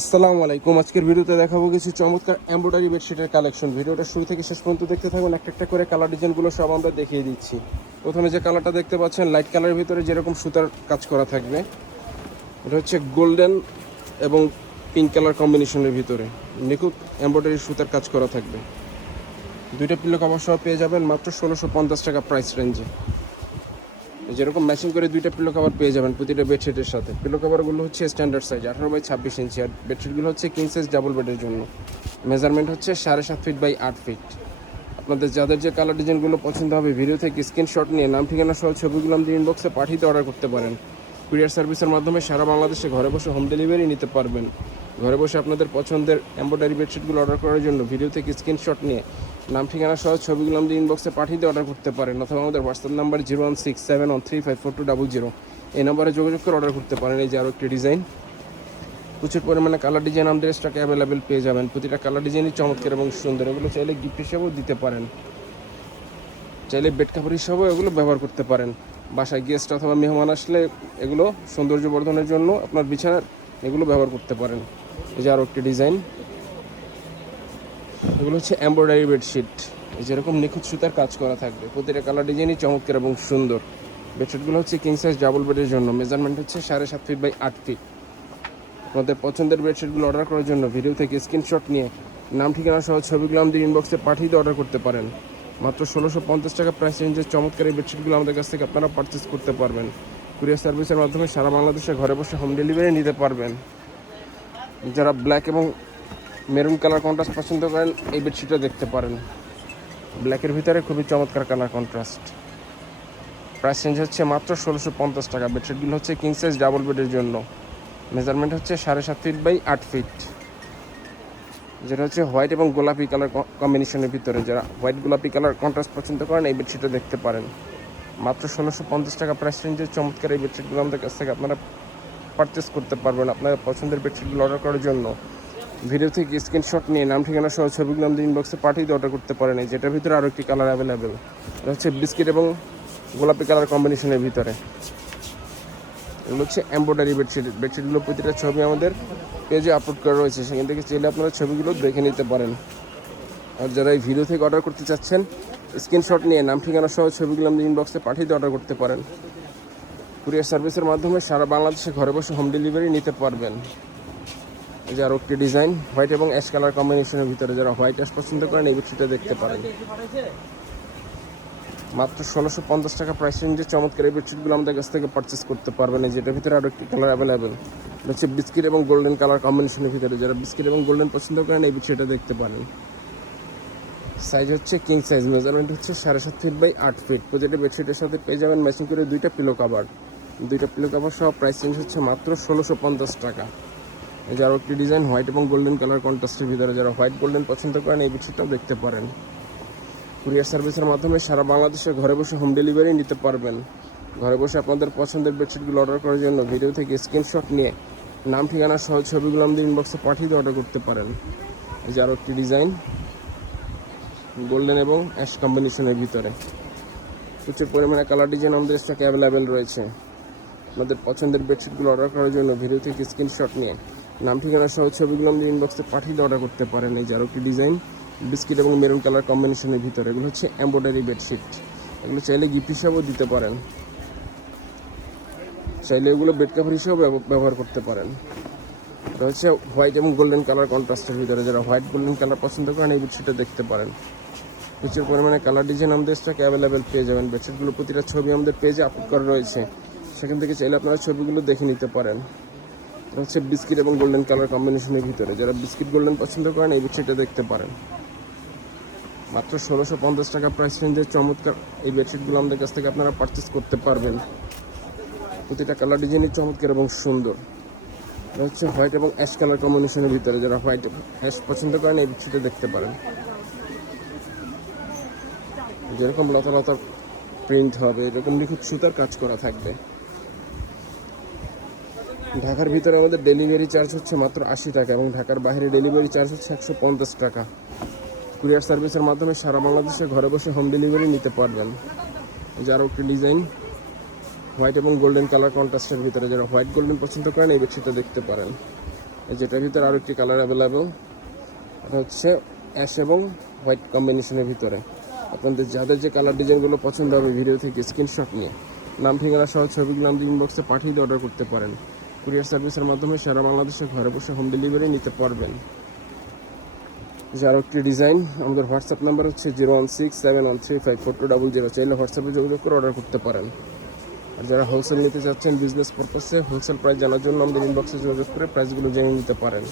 আসসালামু আলাইকুম। আজকের ভিডিওতে দেখাবো কিছু চমৎকার এমব্রয়ডারি বেডশিটের কালেকশন। ভিডিওটা শুরু থেকে শেষ পর্যন্ত দেখতে থাকুন। একটা একটা করে কালার ডিজাইনগুলো সব আমরা দেখিয়ে দিচ্ছি। প্রথমে যে কালারটা দেখতে পাচ্ছেন, লাইট কালারের ভিতরে যেরকম সুতার কাজ করা থাকবে, এটা হচ্ছে গোল্ডেন এবং পিঙ্ক কালার কম্বিনেশনের ভিতরে নিখুঁত এমব্রয়ডারি সুতার কাজ করা থাকবে। দুইটা পিলো কভার সহ পেয়ে যাবেন মাত্র 1650 টাকা প্রাইস রেঞ্জে। যেরকম ম্যাচিং করে দুইটা পিলো কভার পেয়ে যাবেন প্রতিটা বেডশিটের সাথে। পিলো কভারগুলো হচ্ছে স্ট্যান্ডার্ড সাইজ 18x26 ইঞ্চি, আর বেডশিটগুলো হচ্ছে কিং সাইজ ডাবল বেডের জন্য। মেজারমেন্ট হচ্ছে 7.5 ফিট বাই 8 ফিট। আপনাদের যাদের যে কালার ডিজাইনগুলো পছন্দ হবে, ভিডিও থেকে স্ক্রিনশট নিয়ে নাম ঠিকানা সহ ছবিগুলো আমাদের ইনবক্সে পাঠিয়ে অর্ডার করতে পারেন। কুরিয়ার সার্ভিসের মাধ্যমে সারা বাংলাদেশে ঘরে বসে হোম ডেলিভারি নিতে পারবেন। ঘরে বসে আপনাদের পছন্দের এমব্রয়ডারি বেডশিটগুলো অর্ডার করার জন্য ভিডিও থেকে স্ক্রিনশট নিয়ে নাম ঠিকানা সহ ছবিগুলো আমাদের ইনবক্সে পাঠিয়ে অর্ডার করতে পারেন, অথবা আমাদের হোয়াটসঅ্যাপ নাম্বার 01671354200 এই নম্বরে যোগাযোগ করে অর্ডার করতে পারেন। এই যে আরও একটি ডিজাইন, প্রচুর পরিমাণে কালার ডিজাইন আমাদের স্টকে অ্যাভেলেবেল পেয়ে যাবেন। প্রতিটা কালার ডিজাইনই চমৎকার এবং সুন্দর। এগুলো চাইলে গিফট হিসেবেও দিতে পারেন, চাইলে বেড কাভার হিসাবেও এগুলো ব্যবহার করতে পারেন। বাসায় গেস্ট অথবা মেহমান আসলে এগুলো সৌন্দর্য বর্ধনের জন্য আপনার বিছানার এগুলো ব্যবহার করতে পারেন। এই যে আরও একটি ডিজাইন, এগুলো হচ্ছে এমব্রয়ডারি বেডশিট। এই যেরকম নিখুঁত সুতার কাজ করা থাকবে, প্রতিটা কালার ডিজাইনই চমৎকার এবং সুন্দর। বেডশিটগুলো হচ্ছে কিং সাইজ ডাবল বেডের জন্য। মেজারমেন্ট হচ্ছে 7.5 ফিট বাই 8 ফিট। আপনাদের পছন্দের বেডশিটগুলো অর্ডার করার জন্য ভিডিও থেকে স্ক্রিনশট নিয়ে নাম ঠিকানা সহ ছবিগুলো আমাদের ইনবক্সে পাঠিয়ে অর্ডার করতে পারেন। মাত্র 1650 টাকা প্রাইস রেঞ্জের চমৎকার এই বেডশিটগুলো আমাদের কাছ থেকে আপনারা পারচেস করতে পারবেন। কুরিয়ার সার্ভিসের মাধ্যমে সারা বাংলাদেশে ঘরে বসে হোম ডেলিভারি নিতে পারবেন। যারা ব্ল্যাক এবং মেরুন কালার কন্ট্রাস্ট পছন্দ করেন, এই বেডশিটটা দেখতে পারেন। ব্ল্যাকের ভিতরে খুবই চমৎকার কালার কন্ট্রাস্ট। প্রাইস রেঞ্জ হচ্ছে মাত্র 1650 টাকা। বেডশিটগুলো হচ্ছে কিং সাইজ ডাবল বেডের জন্য। মেজারমেন্ট হচ্ছে 7.5 ফিট বাই 8 ফিট, যেটা হচ্ছে হোয়াইট এবং গোলাপি কালার কম্বিনেশনের ভিতরে। যারা হোয়াইট গোলাপি কালার কন্ট্রাস্ট পছন্দ করেন, এই বেডশিটটা দেখতে পারেন। মাত্র 1650 টাকা প্রাইস রেঞ্জের চমৎকার এই বেডশিটগুলো আমাদের কাছ থেকে আপনারা পারচেস করতে পারবেন। আপনার পছন্দের বেডশিটগুলো অর্ডার করার জন্য ভিডিও থেকে স্ক্রিনশট নিয়ে নাম ঠিকানা সহ ছবিগুলো আমাদের ইনবক্সে পাঠিয়ে অর্ডার করতে পারেন। এই যেটার ভিতরে আরও একটি কালার অ্যাভেলেবেল, এটা হচ্ছে বিস্কিট এবং গোলাপি কালার কম্বিনেশনের ভিতরে। এগুলো হচ্ছে এমব্রয়ডারি বেডশিট। বেডশিটগুলো প্রতিটা ছবি আমাদের পেজে আপলোড করা রয়েছে, সেখান থেকে চাইলে আপনারা ছবিগুলো দেখে নিতে পারেন। আর যারা এই ভিডিও থেকে অর্ডার করতে চাচ্ছেন, স্ক্রিনশট নিয়ে নাম ঠিকানা সহ ছবিগুলো আমাদের ইনবক্সে পাঠিয়ে অর্ডার করতে পারেন। কুরিয়ার সার্ভিসের মাধ্যমে সারা বাংলাদেশে ঘরে বসে হোম ডেলিভারি নিতে পারবেন। এই যে আরও একটি ডিজাইন, হোয়াইট এবং অ্যাশ কালার কম্বিনেশনের ভিতরে। যারা হোয়াইট অ্যাশ পছন্দ করেন, এই বেডশিটটা দেখতে পারেন। মাত্র 1650 টাকা প্রাইস রেঞ্জে চমৎকার এই বেডশিটগুলো আমাদের কাছ থেকে পারচেস করতে পারবেন। এই যেটার ভিতরে আরও একটি কালার অ্যাভেলেবেল, হচ্ছে বিস্কিট এবং গোল্ডেন কালার কম্বিনেশনের ভিতরে। যারা বিস্কিট এবং গোল্ডেন পছন্দ করেন, এই বেডশিটটা দেখতে পারেন। সাইজ হচ্ছে কিং সাইজ, মেজারমেন্ট হচ্ছে 7.5 ফিট বাই 8 ফিট। প্রতিটা বেডশিটের সাথে পেয়ে যাবেন ম্যাচিং করে দুইটা পিলো কাভার। দুইটা পিলো কাভার সহ প্রাইস রেঞ্জ হচ্ছে মাত্র 1650 টাকা। এই যে আরও একটি ডিজাইন, হোয়াইট এবং গোল্ডেন কালার কন্ট্রাস্টের ভিতরে। যারা হোয়াইট গোল্ডেন পছন্দ করেন, এই বেডশিটটাও দেখতে পারেন। কুরিয়ার সার্ভিসের মাধ্যমে সারা বাংলাদেশে ঘরে বসে হোম ডেলিভারি নিতে পারবেন। ঘরে বসে আপনাদের পছন্দের বেডশিটগুলো অর্ডার করার জন্য ভিডিও থেকে স্ক্রিনশট নিয়ে নাম ঠিকানা সহ ছবিগুলো আমাদের ইনবক্সে পাঠিয়ে অর্ডার করতে পারেন। এই যে আরও একটি ডিজাইন, গোল্ডেন এবং অ্যাশ কম্বিনেশনের ভিতরে। প্রচুর পরিমাণে কালার ডিজাইন আমাদের স্টকে অ্যাভেলেবেল রয়েছে। আপনাদের পছন্দের বেডশিটগুলো অর্ডার করার জন্য ভিডিও থেকে স্ক্রিনশট নিয়ে নাম ঠিকানা সহ ছবিগুলো আমাদের ইনবক্সে পাঠিয়ে অর্ডার করতে পারেন। এই যে আরও একটি ডিজাইন, বিস্কিট এবং মেরুন কালার কম্বিনেশনের ভিতরে। এগুলো হচ্ছে এমব্রয়ডারি বেডশিট। এগুলো চাইলে গিফট হিসাবেও দিতে পারেন, চাইলে এগুলো বেড কাভার হিসেবেও ব্যবহার করতে পারেন। এটা হচ্ছে হোয়াইট এবং গোল্ডেন কালার কন্ট্রাস্টের ভিতরে। যারা হোয়াইট গোল্ডেন কালার পছন্দ করেন, এই বেডশিটটা দেখতে পারেন। প্রচুর পরিমাণে কালার ডিজাইন আমাদের স্টকে অ্যাভেলেবেল পেয়ে যাবেন। বেডশিটগুলো প্রতিটা ছবি আমাদের পেজে আপলোড করা রয়েছে, সেখান থেকে চাইলে আপনারা ছবিগুলো দেখে নিতে পারেন। এটা হচ্ছে বিস্কিট এবং গোল্ডেন কালার কম্বিনেশনের ভিতরে। যারা বিস্কিট গোল্ডেন পছন্দ করেন, এই বেডশিটটা দেখতে পারেন। মাত্র 1650 টাকা প্রাইস রেঞ্জের চমৎকার এই বেডশিটগুলো আমাদের কাছ থেকে আপনারা পারচেস করতে পারবেন। প্রতিটা কালার ডিজাইনই চমৎকার এবং সুন্দর। এটা হচ্ছে হোয়াইট এবং অ্যাশ কালার কম্বিনেশনের ভিতরে। যারা হোয়াইট অ্যাশ পছন্দ করেন, এই বেডশিটটা দেখতে পারেন। যেরকম লতা লতা প্রিন্ট হবে, এরকম নিখুঁত সুতার কাজ করা থাকবে। ঢাকার ভিতরে আমাদের ডেলিভারি চার্জ হচ্ছে মাত্র 80 টাকা এবং ঢাকার বাইরে ডেলিভারি চার্জ হচ্ছে 150 টাকা। কুরিয়ার সার্ভিসের মাধ্যমে সারা বাংলাদেশে ঘরে বসে হোম ডেলিভারি নিতে পারবেন। যারা একটি ডিজাইন, হোয়াইট এবং গোল্ডেন কালার কন্ট্রাস্টের ভিতরে। যারা হোয়াইট গোল্ডেন পছন্দ করেন, এই বেডশিটটা দেখতে পারেন। এই যেটার ভিতরে আরও একটি কালার অ্যাভেলেবেল, এটা হচ্ছে অ্যাশ এবং হোয়াইট কম্বিনেশনের ভিতরে। আপনাদের যাদের যে কালার ডিজাইনগুলো পছন্দ হবে ভিডিও থেকে স্ক্রিনশট নিয়ে নাম ঠিকানা সহ ছবিগুলো আমাদের ইনবক্সে পাঠিয়ে দিয়ে অর্ডার করতে পারেন। কুরিয়ার সার্ভিসের মাধ্যমে সারা বাংলাদেশে ঘরে বসে হোম ডেলিভারি নিতে পারবেন। যে আরও একটি ডিজাইন, আমাদের হোয়াটসঅ্যাপ নাম্বার হচ্ছে 01671354200, চাইলে হোয়াটসঅ্যাপে যোগাযোগ করে অর্ডার করতে পারেন। আর যারা হোলসেল নিতে চাচ্ছেন বিজনেস পারপাসে, হোলসেল প্রাইস জানার জন্য আমাদের ইনবক্সে যোগাযোগ করে প্রাইসগুলো জেনে নিতে পারেন।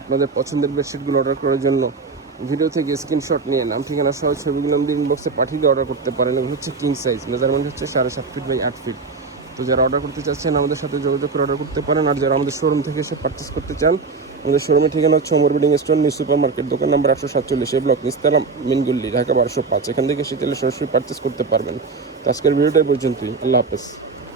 আপনাদের পছন্দের বেডশিটগুলো অর্ডার করার জন্য ভিডিও থেকে স্ক্রিনশট নিয়ে নাম ঠিকানা সহ ছবিগুলো আমাদের ইনবক্সে পাঠিয়ে দিয়ে অর্ডার করতে পারেন। এগুলো হচ্ছে কিং সাইজ, মেজারমেন্ট হচ্ছে 7.5 ফিট বাই 8 ফিট। তো যারা অর্ডার করতে চাচ্ছেন আমাদের সাথে যোগাযোগ করে অর্ডার করতে পারেন। আর যারা আমাদের শোরুম থেকে এসে পারচেস করতে চান, আমাদের শোরুমের ঠিকানা হচ্ছে Omar building store, new super market, দোকান নাম্বার 847, ব্লক নিস্তালা মিনগুল্লি, ঢাকা 1205। এখান থেকে শীতেলে সরাসরি পারচেস করতে পারবেন। তো আজকের ভিডিওটাই পর্যন্তই। আল্লাহ হাফেজ।